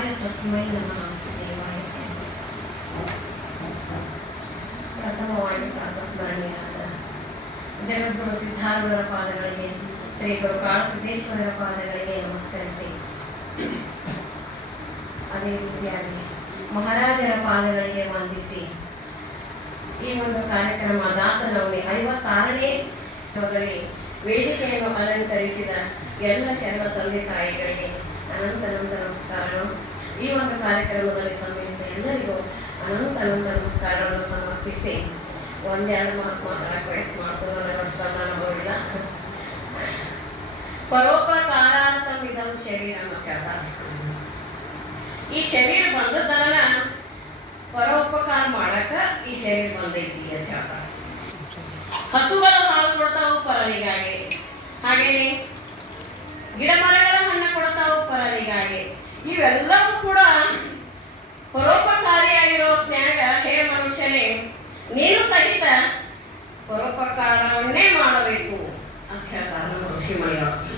ತಸ್ಮೈ ನಮಃ ಪ್ರಥಮವಾಗಿ ಪ್ರಾತಸ್ಮರಣೀಯರಾದ ಜಗದ್ಗುರು ಪಾದಗಳಿಗೆ ಶ್ರೀ ಗುರು ಕಾಳಸಿದ್ದೇಶ್ವರರ ಪಾದಗಳಿಗೆ ನಮಸ್ಕರಿಸಿ ಅದೇ ರೀತಿಯಾಗಿ ಮಹಾರಾಜರ ಪಾದಗಳಿಗೆ ವಂದಿಸಿ ಈ ಒಂದು ಕಾರ್ಯಕ್ರಮ ದಾಸನವಮಿ ಐವತ್ತಾರನೇ ವೇದಿಕೆಯನ್ನು ಅಲಂಕರಿಸಿದ ಎಲ್ಲ ಶರಣ ತಂದೆ ತಾಯಿಗಳಿಗೆ ಅನಂತ ನಮಸ್ಕಾರಗಳು. ಈ ಒಂದು ಕಾರ್ಯಕ್ರಮದಲ್ಲಿ ಸಮ್ಮಿಲಿತ ಎಲ್ಲರಿಗೂ ಅನಂತ ಅನಂತ ನಮಸ್ಕಾರಗಳನ್ನು ಸಮರ್ಪಿಸಿ ಒಂದೆರಡು ಮಾತು ಮಾತಾಡಬೇಕು ನನಗೆ ಅಷ್ಟೊಂದು ಅನುಭವ ಇಲ್ಲ. ಪರೋಪಕಾರಾರ್ಥಂ ಇದಂ ಶರೀರ ಅಂತ ಹೇಳ್ತಾರೆ ಈ ಶರೀರ ಬಂದದ್ದಲ್ಲ ಪರೋಪಕಾರ ಮಾಡಕ ಈ ಶರೀರ ಬಂದೈತಿ ಅಂತ ಹೇಳ್ತಾರೆ. ಹಸುಗಳು ಹಾಲು ಕೊಡ್ತಾವು ಪರರಿಗಾಗಿ ಹಾಗೇನೆ? ಗಿಡ ಮರಗಳ ಹಣ್ಣು ಕೊಡ್ತಾವು ಪರರಿಗಾಗಿ ಇವೆಲ್ಲವೂ ಕೂಡ ಪರೋಪಕಾರಿಯಾಗಿರೋ ತ್ಯಾಗ ಹೇ ಮನುಷ್ಯನೇ, ನೀನು ಸಹಿತ ಪರೋಪಕಾರವನ್ನೇ ಮಾಡಬೇಕು ಅಂತ ಹೇಳ್ತಾರೆ ನಮ್ಮ ಋಷಿಮಣಿಯವರು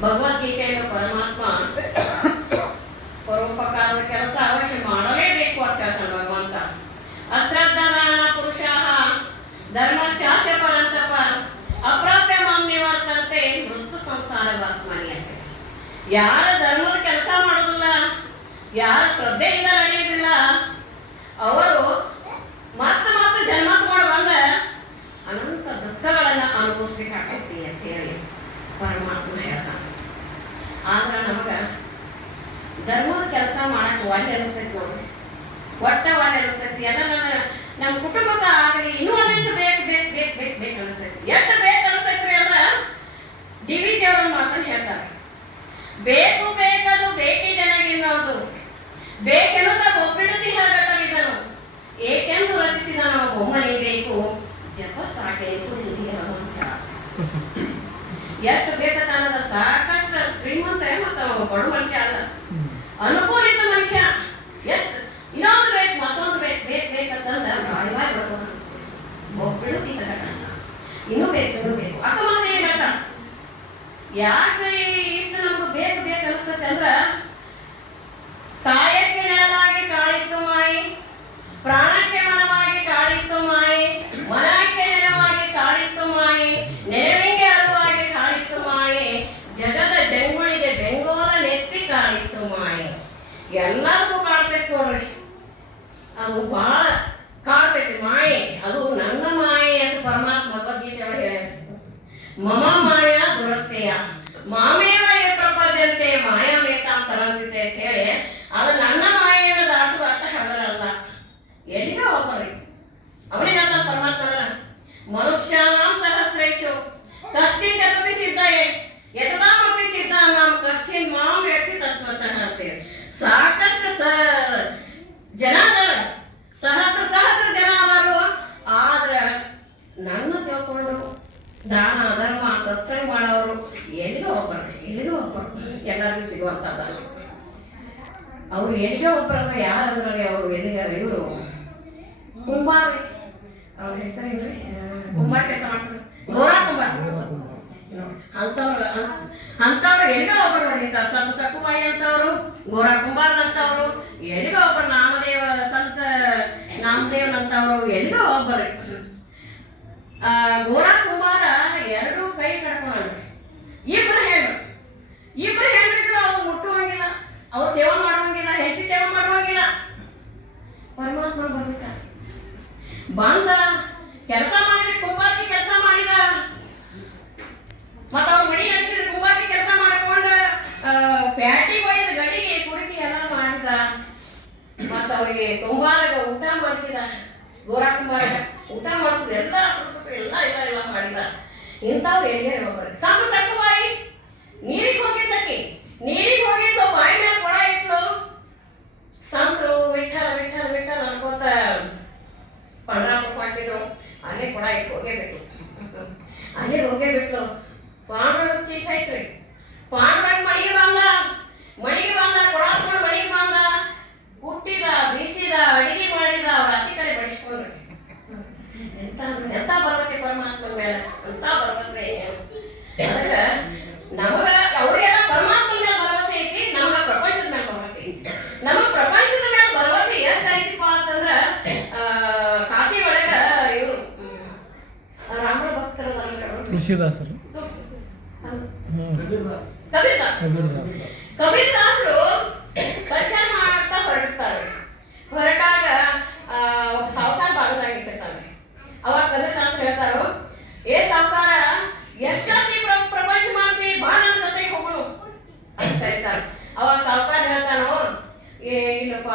ಭಗವದ್ಗೀತೆಯನ್ನು ಪರಮಾತ್ಮ ಪರೋಪಕಾರದ ಕೆಲಸ ಅವಶ್ಯ ಮಾಡಲೇಬೇಕು ಅಂತ ಹೇಳ್ತಾನೆ ಭಗವಂತ. ಅಶ್ರದ್ಧದಾನ ಪುರುಷ ಧರ್ಮಶಾಸ್ತ್ರ ಪರಂತಪ ಅಪ್ರಾಪ್ಯ ಮಾನ್ಯವರ್ತಂತೆ ಮೃತ್ಯು ಸಂಸಾರ ಆತ್ಮನಿ ಅಂತ ಯಾರ ಮಾಡೋದಿಲ್ಲ ಯಾರ ಶ್ರದ್ಧೆಯಿಂದ ನಡೆಯುವುದಿಲ್ಲ. ಅವರು ಮಾತ್ರ ಮಾತ್ರ ಜನ್ಮ ತಗೊಂಡು ಬಂದ ಅನಂತ ದುಃಖಗಳನ್ನು ಅನುಭವಿಸ್ಬೇಕಾಗೈತಿ ಅಂತ ಹೇಳಿ ಪರಮಾತ್ಮ ಹೇಳ್ತಾನೆ. ಆದ್ರೆ ನಮಗೆ ಧರ್ಮದ ಕೆಲಸ ಮಾಡಕ್ಕೆ ಒಳ್ಳೆ ಅನಿಸ್ತೈತಿ ನೋಡ್ರಿ ಒಟ್ಟ ಒಳ್ಳೆ ಅನಿಸ್ತೈತಿ ಎಲ್ಲ ನನ್ನ, ನಮ್ಮ ಕುಟುಂಬಕ್ಕೆ ಆಗಲಿ, ಇನ್ನೂ ಒಂದಿಷ್ಟು ಬೇಕು ಬೇಕು ಬೇಕು ಬೇಕು ಬೇಕು ಅನಿಸ್ತೈತಿ. ಎಷ್ಟು ಬೇಕು ಅನಿಸ್ತೈತಿ ಅಂದ್ರೆ ಡಿ ವಿ ಜಿ ಅವರು ಮಾತನ್ನು ಹೇಳ್ತಾರೆ. ಬೇಕು ಬೇಕೆನ್ನುತ್ತ ಒಬ್ಬಿಡತಿ ಹಾಗತವಿದನು ಏಕೆಂದು ರಚಿಸಿದ ನಾವು ಬೊಮ್ಮನೆ ಬೇಕು, ಜಪ ಸಾಕೆ ಎಷ್ಟು ಬೇಕತನದ ಸಾಕಷ್ಟು ಶ್ರೀಮಂತರೇ ಮತ್ತು ಬಡ ಮನುಷ್ಯ ಅಲ್ಲ. ಅನುಕೂಲಿತ ಮನುಷ್ಯ. ಎಷ್ಟು ಇನ್ನೊಂದು ಬೇಕು, ಮತ್ತೊಂದು ಬೇಕು ಬೇಕು ಬೇಕಂತಂದ್ರೆ ಬಾಯಿ ಬರ್ಬೋದು ಬೇಕು, ಇನ್ನೂ ಬೇಕು ಇಷ್ಟು ನಮ್ಗೆ ಬೇಕು ಬೇಕು ಅನಿಸ್ತೈತೆ ಅಂದ್ರೆ ಕಾಯಕ್ಕೆ ನೆರಳಾಗಿ ಕಾಳಿತ್ತು ಮಾಯಿ ಪ್ರಾಣಕ್ಕೆ ಮನವಾಗಿ ಕಾಳಿತ್ತು ಮಾಯಿ ಮನಕ್ಕೆ ನೆರವಾಗಿ ಕಾಳಿತ್ತು ಮಾಯಿ ನೆರವಿಗೆ ಅರುವಾಗಿ ಕಾಳಿತ್ತು ಮಾಯಿ ಜಗದ ಜಂಗುಳಿಗೆ ಬೆಂಗೋಲ ನೆತ್ತಿ ಕಾಳಿತ್ತು ಮಾಯಿ ಎಲ್ಲರಿಗೂ ಕಾಡ್ತೈತೆ ನೋಡ್ರಿ ಅದು ಬಹಳ ಕಾಡ್ತೈತಿ ಮಾಯೆ. ಅದು ನನ್ನ ಮಾಯೆ ಅಂತ ಪರಮಾತ್ಮ ಭಗವದ್ಗೀತೆ ಒಳಗೆ ಹೇಳ ಮಮ ಮಾಯ ದುರತ್ತೆಯ ಮಾಮೇವ ಪ್ರಪದ್ಯಂತೆ ಪ್ರಪದ್ಯಂತೆ ಮಾಯಾಮೇತ ಅಂತ ಅಂತ ಹೇಳಿ ಅದು ನನ್ನ ಮಾಯೆಯನ್ನು ದಾಟುವ ಅರ್ಥ ಹಗರಲ್ಲ. ಎಲ್ಲಿಗ ಹೋಗ್ತಾರೆ ಅವನೇ ಅಂತ ಪರಮಾತ್ಮನ? ಮನುಷ್ಯಾನಾಂ ಸಹಸ್ರೇಶು. ಕಷ್ಟಿನ್ ಯಥಾಮಪಿ ಸಿದ್ಧ ನಾವು ಕಷ್ಟಿನ್ ಮಾಂ ವ್ಯಕ್ತಿ ತತ್ವತಃ ಅಂತೇಳಿ ಸಾಕಷ್ಟು ಸ ಜನ ಅದಾರ ಸಹಸ್ರ ಸಹಸ್ರ ಜನ ಅದಾರು ಆದ್ರೆ ನನ್ನ ತಿಳ್ಕೊಂಡು ದಾನ ಧರ್ಮ ಸತ್ಸಂಗ ಮಾಡೋರು ಎಲ್ಲಿಗೋ ಒಬ್ಬರು ಎಲ್ಲಿಗೋ ಒಬ್ಬರು ಎಲ್ಲರಿಗೂ ಸಿಗುವಂಥದ್ದಲ್ಲ ಅವ್ರು ಎಲ್ಲಿಗೋ ಒಬ್ಬರು ಅವರು ಎಲ್ಲಿ ಇವರು ಕುಂಬಾರ ಅವ್ರ ಇಲ್ರಿ ಕುಂಬಾರ ಕೆಲಸ ಮಾಡ್ತಾರೆ. ಗೋರ ಕುಂಬಾರ್. ಅಂತವ್ರು ಅಂತವ್ರು ಎಲ್ಲಿಗೋ ಒಬ್ಬರು ಸಂತ ಸಕ್ಕುಬಾಯಿ ಅಂತವ್ರು ಗೋರಾ ಕುಂಬಾರ್ ಅಂತವ್ರು ಎಲ್ಲಿಗೋ ಒಬ್ಬರು ನಾಮದೇವ, ಸಂತ ನಾಮದೇವನ್ ಅಂತವ್ರು ಎಲ್ಲಿಗೋ ಒಬ್ಬರು ಗೋರಾ ಕುಮಾರ ಎರಡು ಕೈ ಕಡ್ಕೊಂಡ್ರಿ ಇಬ್ರು ಹೆಣ್ಣು ಇಬ್ರು ಹೆಣ್ರಿದ್ರು ಅವ್ರು ಮುಟ್ಟುವಂಗಿಲ್ಲ ಅವ್ರು ಸೇವೆ ಮಾಡುವಂಗಿಲ್ಲ ಹೆಂಡತಿ ಸೇವೆ ಮಾಡುವಂಗಿಲ್ಲ ಪರಮಾತ್ಮ ಬರ್ಬೇಕ ಬಂದ ಕೆಲಸ ಮಾಡಿ ಕುಂಬಾರ್ತಿ ಕೆಲಸ ಮಾಡಿದ ಮತ್ತ ಅವ್ರ ಮಡಿ ನಡೆಸಿದ ಕುಂಬಾರ್ತಿ ಕೆಲಸ ಮಾಡ್ಕೊಂಡ ಆ, ಪ್ಯಾಟಿ ಒಯ್ದ ಗಡಿಗೆ ಕುಡುಕಿ ಎಲ್ಲ ಮಾಡಿದ ಮತ್ತ ಅವ್ರಿಗೆ ಕುಂಬಾರಗ ಊಟ ಮಾಡಿಸಿದ. ಗೋರಾ ಕುಂಬಾರಗ ಊಟ ಮಾಡಿಸಿದ ಎಲ್ಲ ಸುಸು ಎಲ್ಲ ಎಲ್ಲ ಎಲ್ಲ ಮಾಡಿದ. ಇಂಥವ್ರು ಎಲ್ಲಿಗೆ ಸಣ್ಣ ಸಣ್ಣ ಬಾಯಿ. ನೀರಿಗೆ ಹೋಗಿದ್ದಕ್ಕೆ, ನೀರಿಗೆ ಹೋಗಿದ್ದು ಬಾಯಿ ಮೇಲೆ ಕೊಡ ಇಟ್ಲು. ಸಂತರು ವಿಠಲ ವಿಠಲ ವಿಠಲ ಅನ್ಕೋತ ಪಂಡ್ರಾಪುರ ಹಾಕಿದ್ರು ಅಲ್ಲೇ ಕೊಡ ಇಟ್ಟು ಹೋಗೇ ಬಿಟ್ಟು ಅಲ್ಲೇ ಹೋಗೇ ಬಿಟ್ಲು ಪಾಂಡ್ರಂಗ ಚೀಟ್ ಐತ್ರಿ. ಪಾಂಡ್ರಂಗ ಮಡಿಗೆ ಬಂದ ಮಳಿಗೆ ಬಂದ ಕೊಡಾಸ್ಕೊಂಡು ಮಳಿಗೆ ಬಂದ, ಹುಟ್ಟಿದ, ಬೀಸಿದ, ಅಡಿಗೆ ಮಾಡಿದ, ಅವ್ರ ಅತಿ ಕಡೆ ಬೆಳೆಸ್ಕೊಂಡ್ರಿ ಎಂತ ಎಂತ ಭರವಸೆ ಪರಮಾತ್ಮ ಮೇಲೆ? ಎಂತ ಭರವಸೆ? ಅದಕ್ಕೆ ನಮಗ ಅವ್ರಿಗೆಲ್ಲ ಪರಮಾತ್ಮ ಮೇಲೆ ಭರವಸೆ ಐತಿ, ನಮಗ ಪ್ರಪಂಚದ ಮೇಲೆ ಭರವಸೆ ಐತಿ. ನಮ್ಮ ಪ್ರಪಂಚದ ಮೇಲೆ ಭರವಸೆ ಎಷ್ಟಾಯ್ತಿಪ್ಪ ಅಂತಂದ್ರ ಕಾಶಿ ಒಳಗ ಇವರು ರಾಮ ಭಕ್ತರ ತುಳಸಿದಾಸರು. ದಾಸ್ ಕಬೀರದಾಸರು ಕಬೀರ್ ದಾಸರು ಸಂಚಾರ ಮಾಡ್ತಾ ಹೊರಡ್ತಾರೆ. ಹೊರಟಾಗ ಸಾವುಕಾರ ಭಾಗದಾಗಿರ್ತಾರೆ ಅವಾಗ ಕಬೀರ್ ದಾಸರು ಹೇಳ್ತಾರೋ ಏ ಸಾವುಕಾರ ಪ್ರ- ಪ್ರಪಂಚ ಮಾಡ್ತಿ? ಬಾ ನನ್ನ ಜೊತೆಗೆ ಹೋಗೋಣ ಅಂತ ಹೇಳ್ತಾರೆ ಅವಾಗ ಸಾವುಕಾರ ಹೇಳ್ತಾನೋ ಏ ಇಲ್ಲಪ್ಪ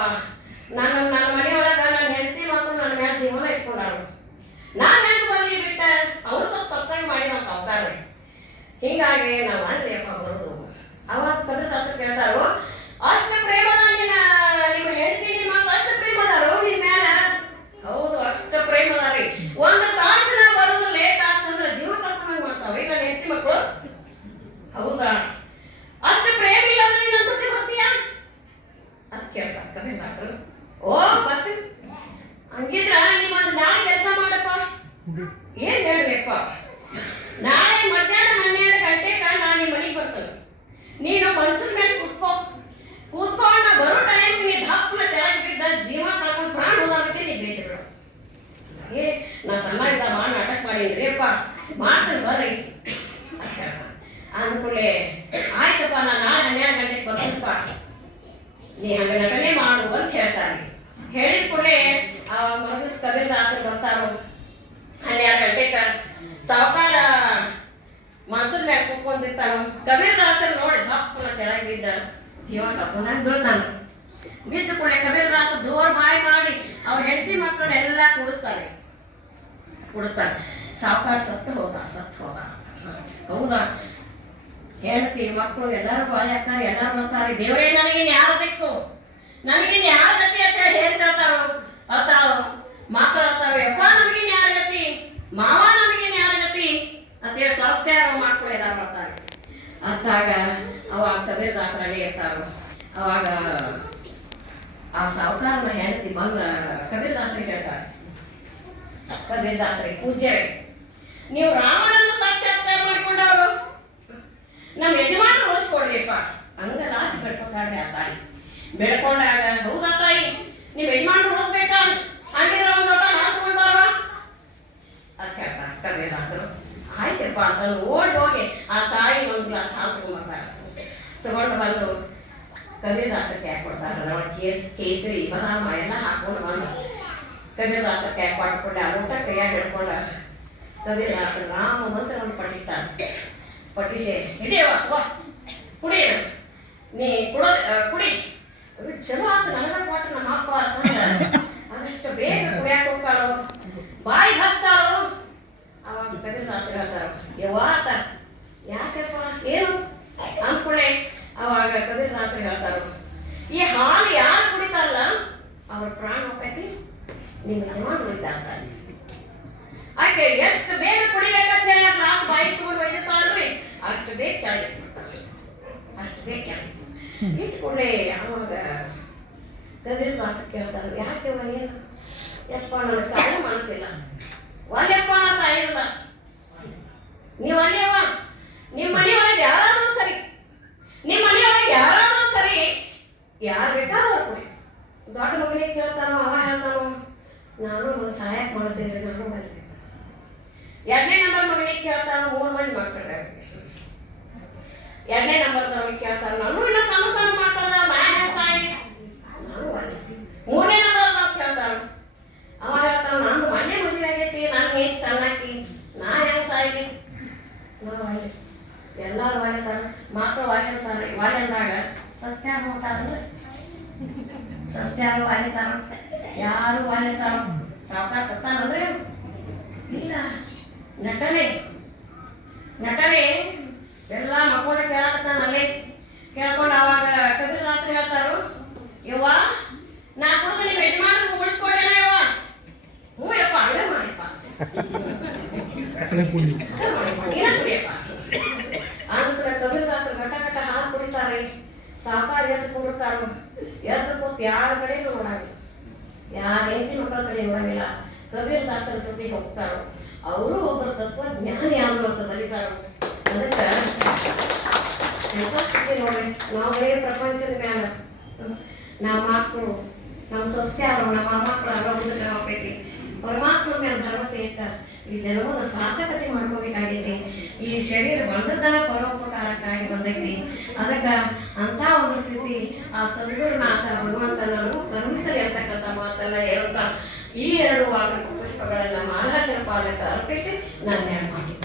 ನಾನು ನನ್ನ ಮನೆಯೊಳಗ ನನ್ನ ಹೆಂಡತಿ ಮಕ್ಕಳು ನನ್ನ ಮ್ಯಾಲ ಜೀವನ ಇಟ್ಕೊಂಡಾರು ನಾನು. ಹೆಂಗೆ ಬರ್ಲಿ ಬಿಟ್ಟ? ಅವನು ಸ್ವಲ್ಪ ಸತ್ಸಂಗ ಮಾಡಿ ನಾವು ಸಾವುಕಾರ ಹೀಗಾಗಿ ನಾವು ಬರೋದು ಅವಾಗ ಕಬೀರದಾಸರು ಕೇಳ್ತಾರೋ ಅಷ್ಟು ಪ್ರೇಮದ ನಿನ್ನ ನಿಮ್ಮ ಹೆಂಡತಿ ನಿಮ್ಮ ಮಕ್ಳು ಅಷ್ಟು ಪ್ರೇಮದಾರು ನಿನ್ನ ಮ್ಯಾಲ ಹೌದು ಅಷ್ಟು ಪ್ರೇಮದಾರಿ ಒಂದು ತಾಸಿನ ಬರೋದು ಲೇಟ್ ಆಗ್ತಂದ್ರೆ ಜೀವ ಕಳ್ಕೊಂಡಂಗೆ ಮಾಡ್ತಾವ್ರಿ ನನ್ನ ಹೆಂಡತಿ ಮಕ್ಕಳು ಹೌದಾ ಅಷ್ಟು ಪ್ರೇಮ ಇಲ್ಲ ಅಂದ್ರೆ ನಿನ್ನ ಜೊತೆ ಬರ್ತೀಯಾ ಅಂತ ಕೇಳ್ತಾರೆ ಕಬೀರದಾಸರು ಓ ಬರ್ತೀನಿ ಹಂಗಿದ್ರ ನೀವೊಂದು ನಾಳೆ ಕೆಲಸ ಮಾಡಪ್ಪ ಏನ್ ಹೇಳ್ರಿಪ್ಪ ನಾಳೆ ಮಧ್ಯಾಹ್ನ ಹನ್ನೆರಡು ಗಂಟೆಗೆ ನಾನು ನಿಮ್ಮ ಮನೆಗೆ ಬರ್ತೇನೆ ನೀನು ಮನ್ಸಿನ ಮೇಲೆ ಕೂತ್ಕೋ ಕೂತ್ಕೊಂಡು ನಾ ಬರೋ ಟೈಮ್ ನೀ ದಪ್ಪನ ತೆಳಗೆ ಬಿದ್ದ ಜೀವ ಕಳ್ಕೊಂಡು ಪ್ರಾಣ ಹೋದಾಗುತ್ತೆ ನೀ ಬೇಜ ಬಿಡು ಏ ನಾ ಸಣ್ಣ ಇದ್ದ ಮಾಡಿ ನಾಟಕ ಮಾಡೀನಿ ಅಪ್ಪ ಮಾಡ್ತೇನೆ ಬರ್ರಿ ಅಂತ ಹೇಳ್ತಾನೆ ಅಂದ್ಕೂಡ್ಲೆ ಆಯ್ತಪ್ಪ ನಾನು ನಾಳೆ ಹನ್ನೆರಡು ಗಂಟೆಗೆ ಬರ್ತೀನಪ್ಪ ನೀ ಮಾಡು ಅಂತ ಹೇಳ್ತಾರೆ. ಹೇಳಿದ ಕೂಡಲೇ ಆ ಮರುದಿವ್ಸ ಕಬೀರದಾಸರು ಬರ್ತಾರೋ. ಹನ್ನೆರಡು ಗಂಟೆಕ ಸಾವುಕಾರ ಮನ್ಸದ ಮ್ಯಾಗ ಕೂತ್ಕೊಂಡಿರ್ತಾನ. ಕಬೀರದಾಸರು ನೋಡಿ ದಪ್ಪನ ಕೆಳಗಿದ್ದ. ಜೀವನ ಕರ್ಕೊಂಡಂಗೆ ಬೀಳ್ತಾನೆ ಬಿದ್ದ ಕೂಡಲೇ ಜೋರ್ ಬಾಯಿ ಮಾಡಿ ಅವ್ರ ಹೆಂಡತಿ ಮಕ್ಕಳನ್ನೆಲ್ಲ ಕುಡಿಸ್ತಾರೆ. ಕುಡಿಸ್ತಾರೆ. ಸಾವುಕಾರ ಸತ್ತು ಹೋದ ಸತ್ತು ಹೋದ. ಹೌದಾ? ಹೆಂಡತಿ ಮಕ್ಕಳು ಎಲ್ಲರೂ ಬಾಳೆ ಹಾಕ್ತಾರೆ ಎಲ್ಲರೂ ಬರ್ತಾರೆ ದೇವರೇ ನನಗೆ ಯಾರು ಬೇಕು? ನನಗೆ ಯಾರ ಗತಿ ಅಂತ ಹೇಳ್ತಾರೋ ಅತ್ತಾವ ಮಾತ್ರ ಅತ್ತಾವ ಯಪ್ಪ, ನಮಗಿನ್ ಯಾರ ಗತಿ? ಮಾವ ನಮಗೆ ಯಾರ ಗತಿ? ಅಂತೇಳಿ ಸ್ವಸ್ಥೆ ಮಕ್ಕಳು ಎಲ್ಲ ಬರ್ತಾರೆ ಅತ್ತಾಗ ಅವಾಗ ಕಬೀರ್ ದಾಸರಾಗಿ ಇರ್ತಾರೋ. ಅವಾಗ ಆ ಸಾವುಕಾರನ ಹೆಂಡತಿ ಬಂದ ಕಬೀರ್ ದಾಸರಿಗೆ ಹೇಳ್ತಾರೆ. ಕಬೀರ್ ದಾಸರಿಗೆ ಪೂಜ್ಯರೇ ನೀವು ರಾಮನನ್ನು ಮಾಡಿಕೊಂಡವರು ನಮ್ಮ ಯಜಮಾನ ಉಳಿಸ್ಕೊಡ್ರಿಪ್ಪ ಹಂಗ ಲಾಜ್ ಬೆಳ್ಕೊತಾಳ್ರಿ ಆ ತಾಯಿ. ಬೆಳ್ಕೊಂಡಾಗ, ಹೌದಾ ತಾಯಿ? ನೀವು ಯಜಮಾನ ಉಳಿಸ್ಬೇಕಾ ಹಂಗಿದ್ರೆ ಒಂದು ಲೋಟ ನಾನು ತಗೊಂಡ್ ಬಾರ್ವಾ? ಅಂತ ಹೇಳ್ತಾರೆ ಕವಿದಾಸರು ಆಯ್ತಪ್ಪ ಅಂತ ಓಡಿ ಹೋಗಿ ಆ ತಾಯಿ ಒಂದು ಗ್ಲಾಸ್ ಹಾಲು ತಗೊಂಡ್ಬರ್ತಾರೆ ತಗೊಂಡು ಬಂದು ಕಬೀರದಾಸಕ್ಕೆ ಯಾಕೆ ಕೊಡ್ತಾರೆ ಕೇಸ್, ಕೇಸರಿ, ಬದಾಮ ಎಲ್ಲ ಹಾಕೊಂಡು ಬಂದು ಯಾಕೆ ಕೊಟ್ಕೊಂಡು ಆ ಊಟ ಕೈಯಾಗ ಹಿಡ್ಕೊಂಡ ಕಬೀರದಾಸರು ರಾಮ ಮಂತ್ರವನ್ನು ಪಠಿಸ್ತಾರೆ. ಪಠಿಸಿ ಹಿಡಿಯವ ತಗೋ ಕುಡಿ ನೀ ಕುಡೋ ಕುಡಿ. ಅದು ಚಲೋ ಆತು, ನನಗ ಕೊಟ್ಟು ನಮ್ಮ ಅಪ್ಪ ಅದಷ್ಟು ಬೇಗ ಕುಡಿಯಾಕ ಹೋಗ್ತಾಳು. ಬಾಯಿ ಹಸ್ತಾಳು. ಅವಾಗ ಕಬೀರದಾಸರು ಹೇಳ್ತಾರೆ, ಯವ್ವ ಆತ ಯಾಕಪ್ಪ? ಏನು? ಅಂದ್ಕೊಳ್ಳೆ ಅವಾಗ ಕಬೀರದಾಸರು ಹೇಳ್ತಾರೆ. ಈ ಹಾಲು ಯಾರು ಕುಡಿತಾರಲ್ಲ, ಅವ್ರ ಪ್ರಾಣ ಹೋಗ್ತೈತಿ. ನಿಮ್ಮ ಯಜಮಾನ ಅಂತ ಆಕೆ ಎಷ್ಟು ಬೇಗ ಕುಡಿಬೇಕಂತ ಗ್ಲಾಸ್ ಬಾಯಿ ತಗೊಂಡು ಒಯ್ದಿರ್ತಾಳಲ್ರಿ ಅಷ್ಟದೇ ಇಟ್ಬಿಡ್ತಾಳೆ ಅಷ್ಟು ಬೇಗ ಕೆಳಗೆ. ಇಟ್ಕೊಂಡೆ ಯಾವಾಗ ಕದಿರ್ ದಾಸ ಕೇಳ್ತಾರೆ ಯಾಕೆ ಏನು? ಯಪ್ಪ ನನಗೆ ಸಾಯ ಮನಸ್ಸಿಲ್ಲ ಒಲ್ಲೆಪ್ಪ ನಾ ಸಾಯಿಲ್ಲ. ನೀವು ಅಲ್ಲಿಯವ ನಿಮ್ಮ ಮನೆಯೊಳಗೆ ಯಾರಾದರೂ ಸರಿ. ನಿಮ್ಮ ಮನೆಯೊಳಗೆ ಯಾರಾದರೂ ಸರಿ ಯಾರು ಬೇಕಾದ್ರೂ ಕೊಡಿ. ದೊಡ್ಡ ಮಗನಿಗೆ ಕೇಳ್ತಾನೋ ಅವ ಹೇಳ್ತಾನೋ ನಾನು ನನ್ನ ಸಹಾಯಕ್ಕೆ ಮಾಡಿಸಿದ್ರೆ ನಾನು ಬರಬೇಕು ಎರಡನೇ ನಂಬರ್ ಮಗನಿಗೆ ಕೇಳ್ತಾನ ಮೂರು ಮಂದಿ ಮಕ್ಕಳು ಎರಡನೇ ನಂಬರ್ ನಮಗೆ ಕೇಳ್ತಾನ ನಾನು ಇನ್ನ ಸಣ್ಣ ಸಣ್ಣ ನಾ ಹೆಂಗ್ ಸಾಯಿ. ಮೂರನೇ ನಂಬರ್ ನಾವು ಕೇಳ್ತಾನ ಅವ ಹೇಳ್ತಾನ ನಾನು ಮೊನ್ನೆ ಮದುವೆ ಆಗೈತಿ ನಾನು ಏನ್ ಸಣ್ಣಾಕಿ, ನಾ ಹೆಂಗ್ ಸಾಯಿ. ಎಲ್ಲಾರು ಒಳ್ಳೆತಾರ ಮಕ್ಕಳು ಒಳ್ಳೆತಾರ ಒಳ್ಳೆದಾಗ ಸಸ್ತ್ಯಾರ ಹೋಗ್ತಾರಲ್ಲ ಸಸ್ತ್ಯಾರು ಒಳ್ಳೆತಾರ ಯಾರು ಒಳ್ಳೆತಾರ ಸಾವುಕಾರ ಸತ್ತಾನಂದ್ರೆ ಇಲ್ಲ. ನಟನೆ. ನಟನೆ. ಎಲ್ಲ ಕೇಳ್ಕೊಂಡು ಅವಾಗ ಕಬೀರದಾಸರು ಹೇಳ್ತಾರು, ಯವ್ವ, ನಾ ಕುಡಿದು ನಿಮ್ಮ ಯಜಮಾನ ಉಳಿಸ್ಕೊಡೇನ ಯವ್ವ? ಹ್ಞೂ ಯಪ್ಪ ಹಂಗೆ ಮಾಡಿಪ್ಪ. ಆನಂತರ ಕಬೀರದಾಸರು ಘಟ ಘಟ ಹಾಲು ಕುಡಿತಾರೆ ಸಾಕಾರ ಎದ್ದು ಕುಡಿತಾರು ಎದ್ದು ಕೂತು ಯಾರ ಕಡೆ ನೋಡಾಗಿ ಯಾರ ಹೆಂಡತಿ ಮಕ್ಕಳ ಕಡೆ ನೋಡಂಗಿಲ್ಲ. ಕಬೀರದಾಸರ ಜೊತೆ ಹೋಗ್ತಾರೋ, ಅವರು ಒಬ್ಬ ತತ್ವಜ್ಞಾನಿ ಅವರು ಅಂತ ಬರೀತಾರೋ. ಅದಕ್ಕೆ ಯಥಾಸ್ಥಿತಿ ನೋಡಿ. ನಾವು ಬರೀ ಪ್ರಪಂಚದ ಮ್ಯಾಲ ನಮ್ಮ ಮಕ್ಕಳು, ನಮ್ಮ ಸಸ್ಯಾರು ನಮ್ಮ ಮಕ್ಕಳು ಆಗೋದಕ್ಕೆ ಹೋಗ್ತೈತಿ ಪರಮಾತ್ಮ ಮೇಲೆ ಧರ್ಮ ಇಟ್ಟ ಈ ಜನವನ್ನು ಸಾರ್ಥಕತೆ ಮಾಡ್ಕೋಬೇಕಾಗೈತಿ. ಈ ಶರೀರ ಬಂದದ್ದನ್ನ ಪರೋಪಕಾರಕ್ಕಾಗಿ ಬಂದೈತಿ. ಅದಕ್ಕೆ ಅಂತ ಒಂದು ಸ್ಥಿತಿ ಆ ಸದ್ಗುರುನಾಥ ಭಗವಂತನನ್ನು ಕರುಣಿಸಲಿ ಅಂತಕ್ಕಂಥ ಮಾತನ್ನ ಹೇಳುತ್ತಾ ಈ ಎರಡು ವಾರ ಪುಷ್ಪಗಳನ್ನು ಮಹಾರಾಜರ ಪಾಲಕ ಅರ್ಪಿಸಿ ನಾನು ಹೇಳ್ತೀನಿ